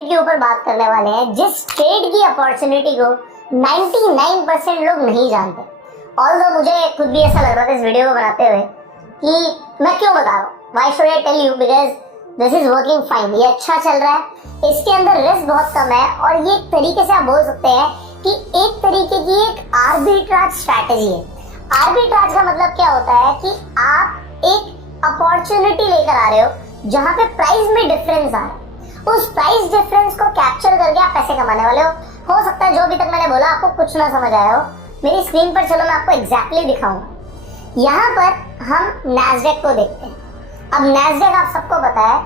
के ऊपर बात करने वाले हैं जिस ट्रेड की अपॉर्चुनिटी को 99% लोग नहीं जानते। ऑल्दो मुझे खुद भी ऐसा लग रहा था इस वीडियो को बनाते हुए कि मैं क्यों बता रहा हूँ, why should I tell you, because this is working fine, ये अच्छा चल रहा है, इसके अंदर रिस्क बहुत कम है और ये एक तरीके से आप बोल सकते हैं कि एक तरीके की एक आर्बिट्राज स्ट्रैटेजी है। आर्बिट्राज का मतलब क्या होता है कि आप एक अपॉर्चुनिटी लेकर आ रहे हो जहां पे प्राइस में डिफरेंस आ रहा है, उस प्राइस डिफरेंस को कैप्चर करके आप पैसे कमाने वाले हो सकता है जो अभी तक मैंने बोला आपको कुछ ना समझ आया हो, मेरी स्क्रीन पर चलो मैं आपको एग्जैक्टली दिखाऊंगा। यहाँ पर हम नैस्डैक को देखते हैं। अब नैस्डैक आप सबको पता है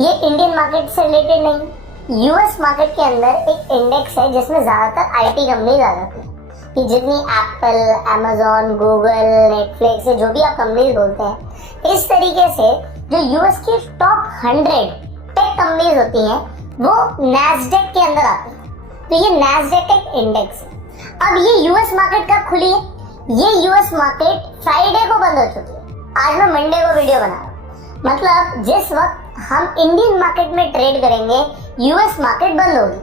ये इंडियन मार्केट से रिलेटेड नहीं, यूएस मार्केट के अंदर एक इंडेक्स है जिसमें ज्यादातर आईटी कंपनीज आ जाती है कि जितनी एप्पल, अमेजॉन, गूगल, नेटफ्लिक्स, जो भी आप कंपनीज बोलते हैं, इस तरीके से जो यूएस की टॉप 100 टेक कंपनीज होती हैं वो नैस्डैक के अंदर आती हैं। तो ये नैस्डैक का एक इंडेक्स है। अब ये यूएस मार्केट कब खुली है? ये यूएस मार्केट फ्राइडे को बंद हो चुकी है। आज मैं मंडे को वीडियो बना रहा हूँ, मतलब जिस वक्त हम इंडियन मार्केट में ट्रेड करेंगे यूएस मार्केट बंद होगी।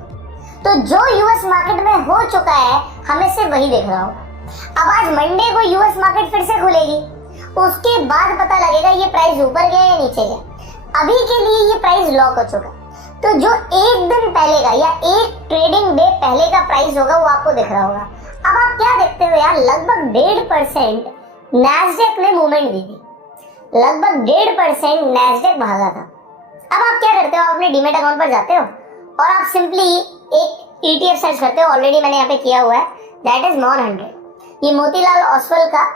तो जो यूएस मार्केट में हो चुका है हमें सिर्फ वही देख रहा होगा। अब आज मंडे को यूएस मार्केट फिर से खुलेगी, उसके बाद पता लगेगा ये प्राइस ऊपर गया या नीचे गया। अभी के लिए ये प्राइस लॉक हो चुका है, तो जो एक दिन पहले का या एक ट्रेडिंग डे पहले का प्राइस होगा वो आपको दिख रहा होगा। अब आप क्या देखते हो यार, लगभग 1.5% नैस्डैक ने मूवमेंट दी थी, लगभग 1.5% नैस्डैक भागा था। अब आप क्या करते हो, आप अपने डीमैट अकाउंट पर जाते हो और आप सिंपली एक ETF सर्च करते हो। ऑलरेडी मैंने यहाँ पे किया हुआ है, दैट इज मॉन 100। ये मोतीलाल ओसवाल का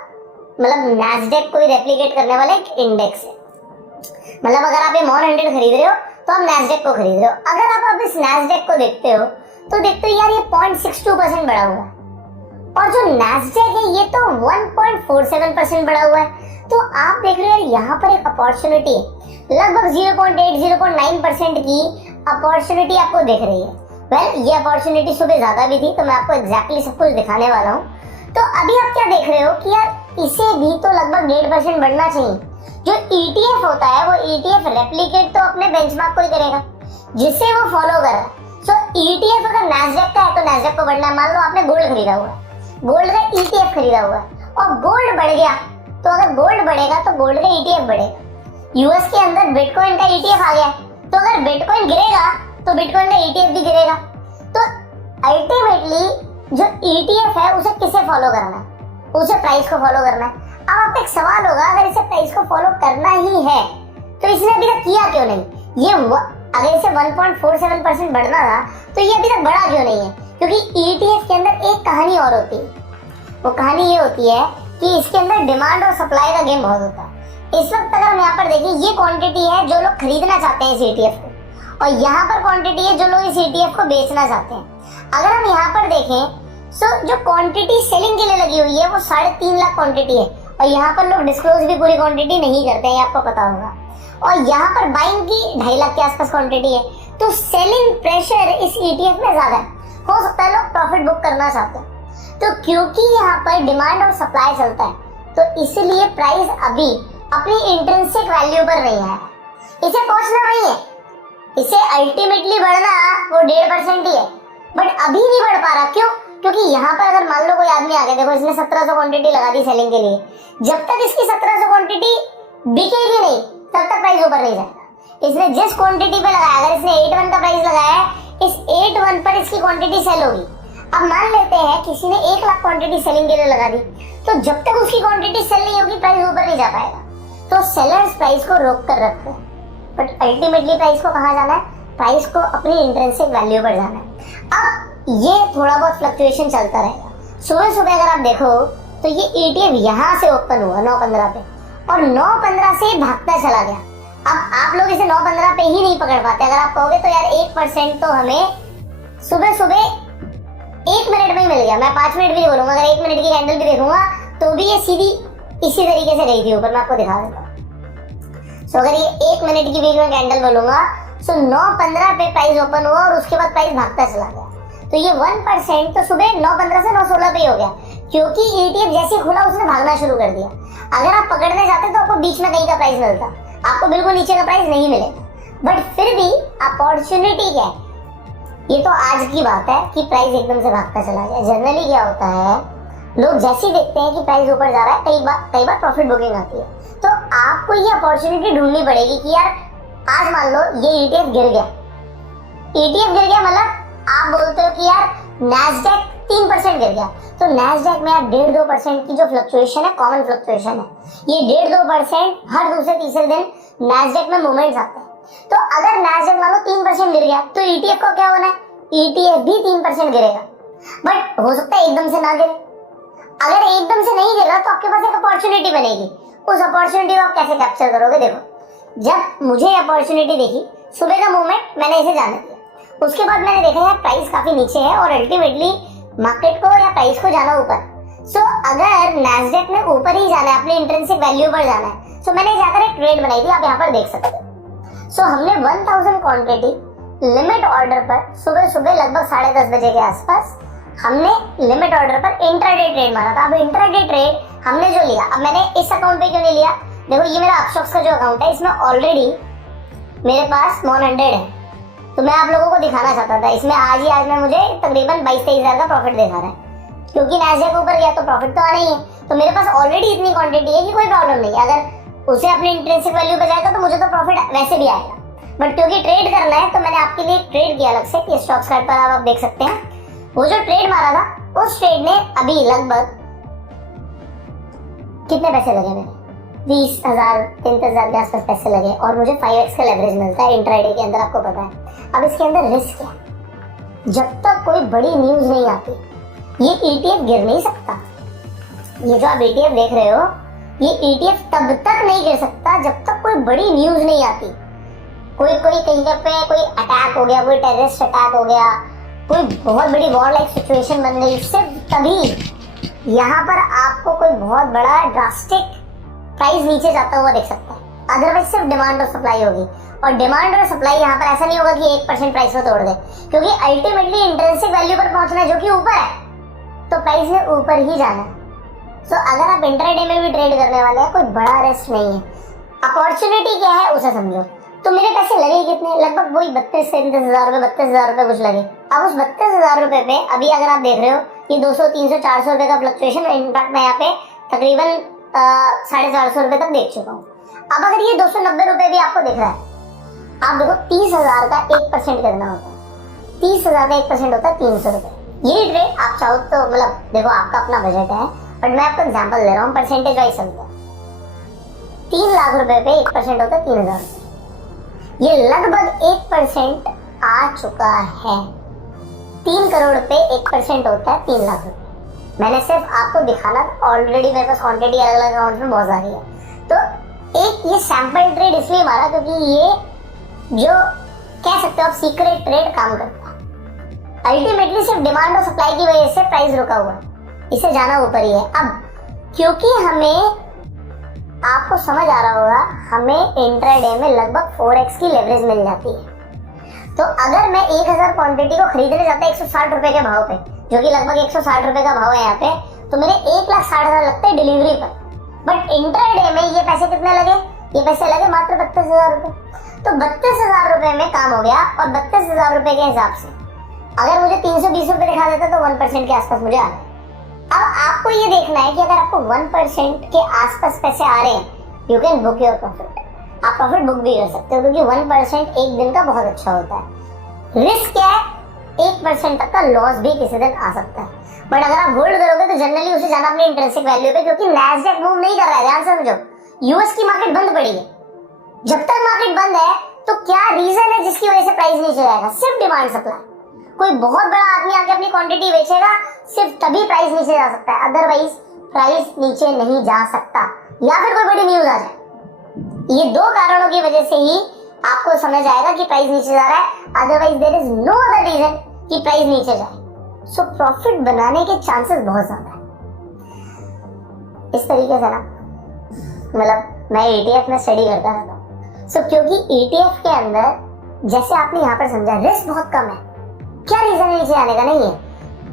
मतलब नैस्डैक को रेप्लिकेट करने वाला एक इंडेक्स है। मतलब अगर आप ये मॉन 100 खरीद रहे हो तो आप नैस्डैक को खरीद रहे हो। अगर आप इस नैस्डैक को देखते हो तो देखते हो यार ये 0.62% बढ़ा हुआ है और जो नैस्डैक है ये तो 1.47% बढ़ा हुआ है। तो आप देख रहे हो यार यहाँ पर एक अपॉर्चुनिटी है, लगभग 0.9% की अपॉर्चुनिटी आपको दिख रही है। वेल ये अपॉर्चुनिटी सुबह ज्यादा भी थी तो मैं आपको एग्जैक्टली सब कुछ दिखाने वाला हूँ। तो अभी आप क्या देख रहे हो कि यार इसे भी तो लगभग 1.5% बढ़ना चाहिए। जो ETF होता है वो ETF रेप्लिकेट तो अपने बेंचमार्क को ही करेगा जिसे वो फॉलो कर रहा है। सो ETF अगर नैस्डैक का है तो नैस्डैक को बढ़ना है। मान लो आपने गोल्ड खरीदा हुआ है, गोल्ड का ETF खरीदा हुआ है और गोल्ड बढ़ गया, तो अगर गोल्ड बढ़ेगा तो गोल्ड का ETF बढ़ेगा। यूएस के अंदर बिटकॉइन का ETF आ गया, तो अगर बिटकॉइन गिरेगा तो बिटकॉइन का ETF भी गिरेगा। तो अल्टीमेटली जो ETF है उसे किसे फॉलो करना है? उसे प्राइस को फॉलो करना है। अब आप एक सवाल होगा, अगर इसे प्राइस को फॉलो करना ही है तो इसने अभी तक किया क्यों नहीं? ये अगर इसे 1.47% बढ़ना था तो ये अभी तक बढ़ा क्यों नहीं है? क्योंकि ETF के अंदर एक कहानी और होती है। वो कहानी ये होती है कि इसके अंदर डिमांड और सप्लाई का गेम बहुत होता है। इस वक्त अगर हम यहाँ पर देखें, ये क्वांटिटी है जो लोग खरीदना चाहते हैं इस ETF को, और यहाँ पर क्वांटिटी है जो लोग इस ETF को बेचना चाहते हैं। अगर हम यहाँ पर देखें जो क्वांटिटी सेलिंग के लिए लगी हुई है वो 3.5 लाख क्वांटिटी है और यहाँ पर लोग डिस्क्लोज भी पूरी क्वांटिटी नहीं करते हैं, आपको पता होगा। और यहाँ पर बाइंग की 2.5 लाख के आसपास क्वांटिटी है। तो सेलिंग प्रेशर इस ETF में ज्यादा है, हो सकता है लोग प्रॉफिट बुक करना चाहते हैं। तो क्योंकि यहाँ पर डिमांड और सप्लाई चलता है तो इसीलिए प्राइस अभी अपनी इंट्रिंसिक वैल्यू पर नहीं है। इसे पहुंचना वही है, इसे अल्टीमेटली बढ़ना वो 1.5% ही है, बट अभी नहीं बढ़ पा रहा। क्यों? क्योंकि यहाँ पर अगर मान लो कोई आदमी आ गया, देखो इसने 1700 क्वांटिटी लगा दी सेलिंग के लिए, जब तक इसकी 1700 क्वांटिटी बिकेगी नहीं तब तक प्राइस ऊपर नहीं जाएगा। इसने जिस क्वांटिटी पे लगाया, अगर इसने 81 का प्राइस लगाया है, इस 81 पर इसकी क्वांटिटी सेल होगी। अब मान लेते हैं किसी ने 1 लाख क्वांटिटी सेलिंग के लिए लगा दी, तो जब तक उसकी क्वांटिटी सेल नहीं होगी प्राइस ऊपर नहीं जा पाएगा। तो सेलर्स प्राइस को रोक कर रखते हैं, बट अल्टीमेटली प्राइस को कहाँ जाना है? प्राइस को अपनी इंट्रिंसिक वैल्यू पर जाना है। अब ये थोड़ा बहुत फ्लक्चुएशन चलता रहेगा। सुबह सुबह अगर आप देखो तो ये ETF यहाँ से ओपन हुआ 9.15 पे और 9.15 से भागता चला गया। अब आप लोग इसे 9.15 पे ही नहीं पकड़ पाते। अगर आप कहोगे तो यार 1% तो हमें सुबह सुबह 1 मिनट में ही मिल गया, मैं 5 मिनट भी नहीं बोलूंगा, अगर 1 मिनट की कैंडल भी देखूंगा तो भी ये सीधी इसी तरीके से गई थी ऊपर। मैं आपको दिखा देता हूँ। सो अगर ये 1 मिनट की भी मैं कैंडल बोलूंगा तो 9.15 पे प्राइस ओपन हुआ और उसके बाद प्राइस भागता चला गया। तो ये 1% तो सुबह 9.15 से 9.16 पे ही हो गया, क्योंकि ETF जैसे खुला उसने भागना शुरू कर दिया। अगर आप पकड़ने जाते तो आपको बीच में कहीं का प्राइस मिलता, आपको बिल्कुल नीचे का प्राइस नहीं मिलेगा। बट फिर भी अपॉर्चुनिटी क्या है, ये तो आज की बात है कि प्राइस एकदम से भागता चला जाए। जनरली क्या होता है, लोग जैसे ही देखते हैं कि प्राइस ऊपर जा रहा है, कई बार प्रॉफिट बुकिंग आती है। तो आपको ये अपॉर्चुनिटी ढूंढनी पड़ेगी कि यार आज मान लो ये ETF गिर गया, ETF गिर गया मतलब आप बोलते हो कि यार नैस्डैक 3% गिर गया, तो नैस्डैक में यार 1.5-2% की जो फ्लक्चुएशन है, कॉमन फ्लक्चुएशन है, ये 1.5-2% हर दूसरे तीसरे दिन नैस्डैक में मूवमेंट्स आते हैं। तो अगर नैस्डैक मानो 3% गिर गया तो ETF का क्या होना है, ETF भी 3% गिरेगा। बट हो सकता है एकदम से ना गिरे। अगर एकदम से नहीं गिर रहा तो आपके पास एक अपॉर्चुनिटी बनेगी। उस अपॉर्चुनिटी को आप कैसे कैप्चर करोगे? देखो, जब मुझे अपॉर्चुनिटी देखी, सुबह का मूवमेंट मैंने इसे जाने दिया, उसके बाद मैंने देखा यार प्राइस काफी नीचे है और अल्टीमेटली मार्केट को या प्राइस को जाना ऊपर। सो अगर नैस्डैक ने ऊपर ही जाना है, अपने इंट्रिंसिक वैल्यू पर जाना है, सो मैंने जाकर एक ट्रेड बनाई थी, आप यहाँ पर देख सकते हो। सो हमने 1000 क्वांटिटी लिमिट ऑर्डर पर सुबह लगभग 10:30 बजे के आसपास हमने लिमिट ऑर्डर पर इंट्राडे ट्रेड मारा था। अब इंट्राडे ट्रेड हमने जो लिया, अब मैंने इस अकाउंट पे क्यों नहीं लिया, देखो ये मेरा अपस्टॉक्स का जो अकाउंट है, इसमें ऑलरेडी मेरे पास 100 है, तो मैं आप लोगों को दिखाना चाहता था। इसमें आज में मुझे तकरीबन 22-23 हज़ार का प्रॉफिट दिखा रहा है, क्योंकि नैस्डैक ऊपर गया तो प्रॉफिट तो आना ही है। तो मेरे पास ऑलरेडी इतनी क्वांटिटी है कि कोई प्रॉब्लम नहीं है, अगर उसे अपने इंट्रिंसिक वैल्यू पे जाएगा तो मुझे तो प्रॉफिट वैसे भी आएगा। बट क्योंकि ट्रेड करना है तो मैंने आपके लिए ट्रेड किया अलग से, कि स्टॉक चार्ट पर आप देख सकते हैं। वो जो ट्रेड मारा था उस ट्रेड ने अभी लगभग कितने पैसे लगे मेरे, 20,000-23,000 के आसपास पैसे लगे, और मुझे 5x का लेवरेज मिलता है इंट्राडे के अंदर, आपको पता है। अब इसके अंदर रिस्क है, जब तक कोई बड़ी न्यूज नहीं आती ये ETF गिर नहीं सकता। ये जो आप ETF देख रहे हो, ये ETF तब तक नहीं गिर सकता जब तक कोई बड़ी न्यूज नहीं आती। कोई कहीं पे कोई अटैक हो गया, कोई टेररिस्ट अटैक हो गया, कोई बहुत बड़ी वॉर लाइक सिचुएशन बन गई, सिर्फ तभी यहाँ पर आपको कोई बहुत बड़ा ड्रास्टिक प्राइस नीचे जाता हुआ देख सकता है। अदरवाइज सिर्फ डिमांड और सप्लाई होगी, और डिमांड और सप्लाई यहाँ पर ऐसा नहीं होगा कि 1% प्राइस को तोड़ दे, क्योंकि अल्टीमेटली इंट्रिंसिक वैल्यू पर पहुंचना है जो कि ऊपर है, तो प्राइस ने ऊपर ही जाना है। सो अगर आप इंट्राडे में भी ट्रेड करने वाले हैं, कोई बड़ा रिस्क नहीं है। अपॉर्चुनिटी क्या है उसे समझो। तो मेरे पैसे लगे कितने, लगभग वही 32-33 हज़ार रुपए, 32 हज़ार रुपए कुछ लगे। अब उस 32 हज़ार रुपए पे अभी अगर आप देख रहे हो ये 200, 300, 400 रुपए का फ्लक्चुएशन, इनफैक्ट मैं यहाँ पे तकरीबन 450 रुपए तक देख चुका हूँ। अब अगर ये 290 रुपए भी आपको दिख रहा है, आप देखो 30 हज़ार का 1% कितना होता है, 30 हज़ार का 1% होता है 300 रुपए। यही ट्रेड आप चाहो तो, मतलब देखो आपका अपना बजट है, बट मैं आपको एग्जांपल दे रहा हूँ, परसेंटेज वाइज चलता है। 3 लाख रुपए पे 1% होता है 3,000 रुपए, ये लगभग 1% आ चुका है। 3 करोड़ पे 1% होता है 3 लाख रुपए। मैंने सिर्फ आपको दिखाना, ऑलरेडी मेरे पास क्वांटिटी अलग अलग अकाउंट में बहुत सारी है, तो एक ये सैंपल ट्रेड इसलिए मारा क्योंकि ये जो कह सकते हो आप सीक्रेट ट्रेड काम करता है। अल्टीमेटली सिर्फ डिमांड और सप्लाई की वजह से प्राइस रुका हुआ है, इसे जाना ऊपर ही है। अब क्योंकि हमें, आपको समझ आ रहा होगा, हमें इंट्राडे में लगभग 4x की लेवरेज मिल जाती है। तो अगर मैं 1000 क्वांटिटी को खरीदने जाता है 160 रुपए के भाव पे, जो कि लगभग 160 रुपए का भाव है यहाँ पे, तो मेरे 1,60,000 लगते हैं डिलीवरी पर। बट इंट्राडे में ये पैसे कितने लगे, ये पैसे लगे मात्र 32,000 रुपए। तो 32,000 रुपए में काम हो गया, और 32,000 रुपए के हिसाब से अगर मुझे 320 रुपए दिखा देता तो 1% के आसपास मुझे आ रहा है। अब आपको ये देखना है कि अगर आपको 1% के आसपास पैसे आ रहे हैं, you can book your profit, आप प्रॉफिट बुक भी कर सकते हो, क्योंकि 1% एक दिन का बहुत अच्छा होता है। रिस्क क्या है, 1% तक का लॉस भी किसी दिन आ सकता है। बट अगर आप होल्ड करोगे तो जनरली उसे जाना अपने इंट्रिंसिक वैल्यू पे, क्योंकि नैस्डैक मूव नहीं कर रहा है, ध्यान समझो। यूएस की मार्केट बंद पड़ी है, जब तक मार्केट बंद है तो क्या रीजन है जिसकी वजह से प्राइस नीचे जाएगा, सिर्फ डिमांड सप्लाई। कोई बहुत बड़ा आदमी आके अपनी क्वांटिटी बेचेगा, सिर्फ तभी प्राइस नीचे जा सकता है, अदरवाइज प्राइस नीचे नहीं जा सकता, या फिर कोई बड़ी न्यूज आ जाए। ये 2 कारणों की वजह से ही आपको समझ आएगा कि प्राइस नीचे जा रहा है, otherwise there is no other reason कि प्राइस नीचे जाए। सो प्रॉफिट बनाने के चांसेस बहुत ज्यादा है। इस तरीके से ना, मतलब मैं ETF में स्टडी करता रहता हूँ। सो क्योंकि ETF के अंदर जैसे आपने यहाँ पर समझा रिस्क बहुत कम है, क्या रीजन है नीचे आने का, नहीं है,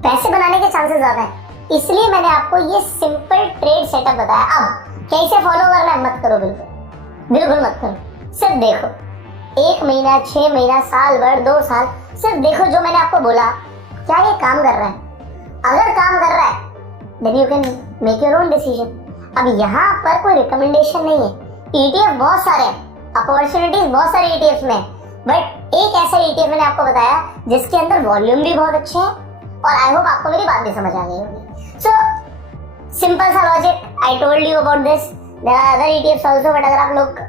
पैसे बनाने के चांसेस ज्यादा है, इसलिए मैंने आपको ये सिंपल ट्रेड सेटअप बताया। अब कैसे फॉलो करना है मत करो, बिल्कुल मत करो, सिर्फ देखो। 1 महीना, 6 महीना, साल भर, 2 साल, सिर्फ देखो जो मैंने आपको बोला, क्या ये काम कर रहा है? अगर काम कर रहा है then you can make your own decision. अब यहाँ पर कोई रिकमेंडेशन नहीं है, ETF बहुत सारे हैं, अपॉर्चुनिटीज बहुत सारे ETF में, बट एक ऐसा ETF मैंने आपको बताया जिसके अंदर वॉल्यूम भी बहुत अच्छे हैं और आई होप आपको मेरी बात भी समझ आ गई होगी। सो सिंपल सा logic, I told you about this, there are other ETFs also, but अगर आप लोग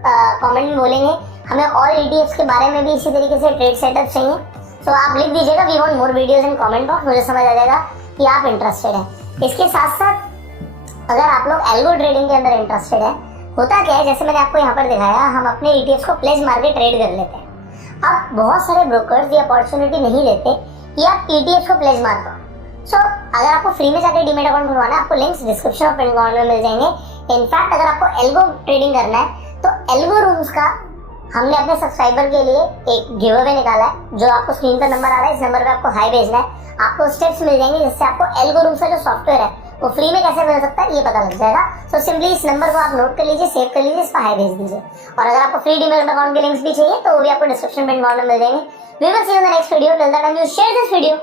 कमेंट में बोलेंगे हमें और ETFs के बारे में भी इसी तरीके से ट्रेड सेटअप चाहिए, तो आप लिख दीजिएगा we want more videos in comment box, मुझे समझ आ जाएगा कि आप इंटरेस्टेड हैं। इसके साथ साथ अगर आप लोग एल्गो ट्रेडिंग के अंदर इंटरेस्टेड है, होता क्या है जैसे मैंने आपको यहाँ पर दिखाया, हम अपने ETFs को प्लेस मार के ट्रेड कर लेते हैं। अब बहुत सारे ब्रोकर्स ये अपॉर्चुनिटी नहीं लेते कि आप ETFs को प्लेस मार दो। सो अगर आपको फ्री में जाकर डीमेट अकाउंट खुलवाना है, आपको लिंक्स डिस्क्रिप्शन और पिन कमेंट में मिल जाएंगे। इनफैक्ट अगर आपको एल्गो ट्रेडिंग करना है तो एल्गो रूम्स का हमने अपने सब्सक्राइबर के लिए एक गिव अवे निकाला है, जो आपको स्क्रीन पर नंबर आ रहा है, इस नंबर पे आपको हाई भेजना है, आपको स्टेप्स मिल जाएंगे जिससे आपको एल्गो रूम्स का जो सॉफ्टवेयर है वो फ्री में कैसे मिल सकता है ये पता लग जाएगा। सो सिंपली इस नंबर को आप नोट कर लीजिए, सेव कर लीजिए, इस पर हाई भेज दीजिए। और अगर आपको फ्री डीमेट अकाउंट के लिंक्स भी चाहिए तो वो भी आपको डिस्क्रिप्शन पिन कमेंट में मिल जाएंगे। We will see you in the next video, till that time you share this video,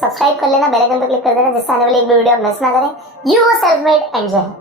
subscribe कर लेना, बेल आइकन पर क्लिक कर देना जिससे आने वाली एक भी वीडियो आप मिस ना करें। You were self made and जय हिंद।